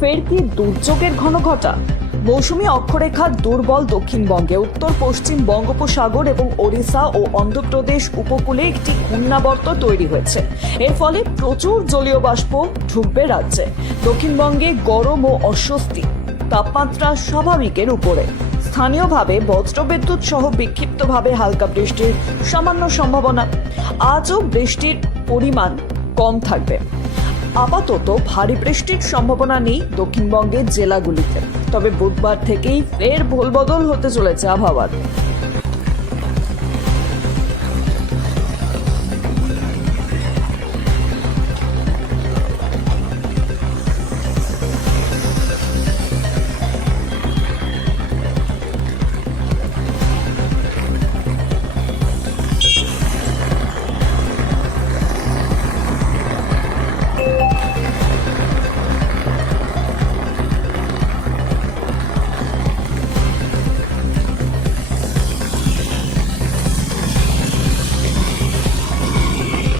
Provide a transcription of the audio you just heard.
ফের কি দুর্যোগের ঘনঘটা? মৌসুমী অক্ষরেখা দুর্বল দক্ষিণবঙ্গে, উত্তর পশ্চিম বঙ্গোপসাগর এবং ওড়িশা ও অন্ধ্রপ্রদেশ উপকূলে একটি ঘূর্ণাবর্ত তৈরি হয়েছে। এর ফলে প্রচুর জলীয় বাষ্প ঢুকবে রাজ্যে। দক্ষিণবঙ্গে গরম ও অস্বস্তি, তাপমাত্রা স্বাভাবিকের উপরে। স্থানীয়ভাবে বজ্রবিদ্যুৎ সহ বিক্ষিপ্তভাবে হালকা বৃষ্টির সামান্য সম্ভাবনা। আজও বৃষ্টির পরিমাণ কম থাকবে। আপাতত ভারী বৃষ্টির সম্ভাবনা নেই দক্ষিণবঙ্গের জেলাগুলিতে, তবে বুধবার থেকেই ফের ভোলবদল হতে চলেছে আবহাওয়ার।